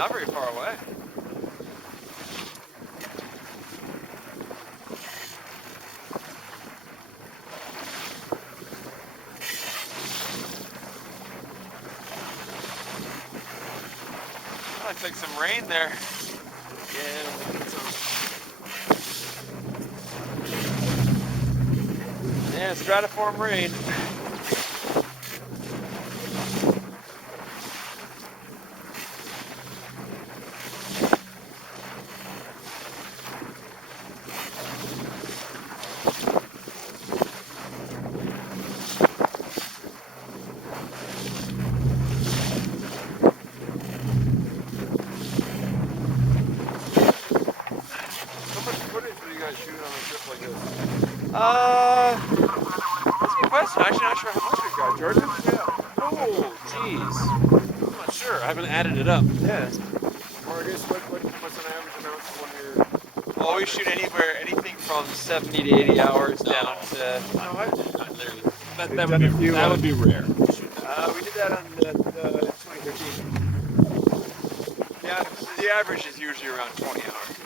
not very far away. Looks like some rain there. Yeah, Yeah, stratiform rain. How much footage were you guys shooting on a trip like this? That's a good question. Actually, not sure how much we've got, Jordan. Yeah. Oh, jeez. I'm not sure. I haven't added it up. Yeah. Or I guess what's an average amount for when you're... Well, we shoot anything from 70 to 80 hours down to. No, I That would be rare. we did that on the 2013. Yeah, the average is usually around 20 hours.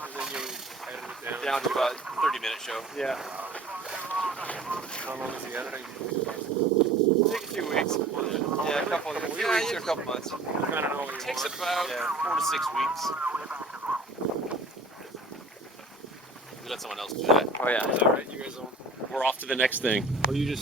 And then you edit it Down to about a 30-minute show. Yeah. How long is the editing? Take a few weeks. Yeah, a few weeks or a couple months. You kind of know what you It takes want. about 4 to 6 weeks. We let someone else do that. Oh yeah. Is that right? You guys don't... We're off to the next thing. Well, you just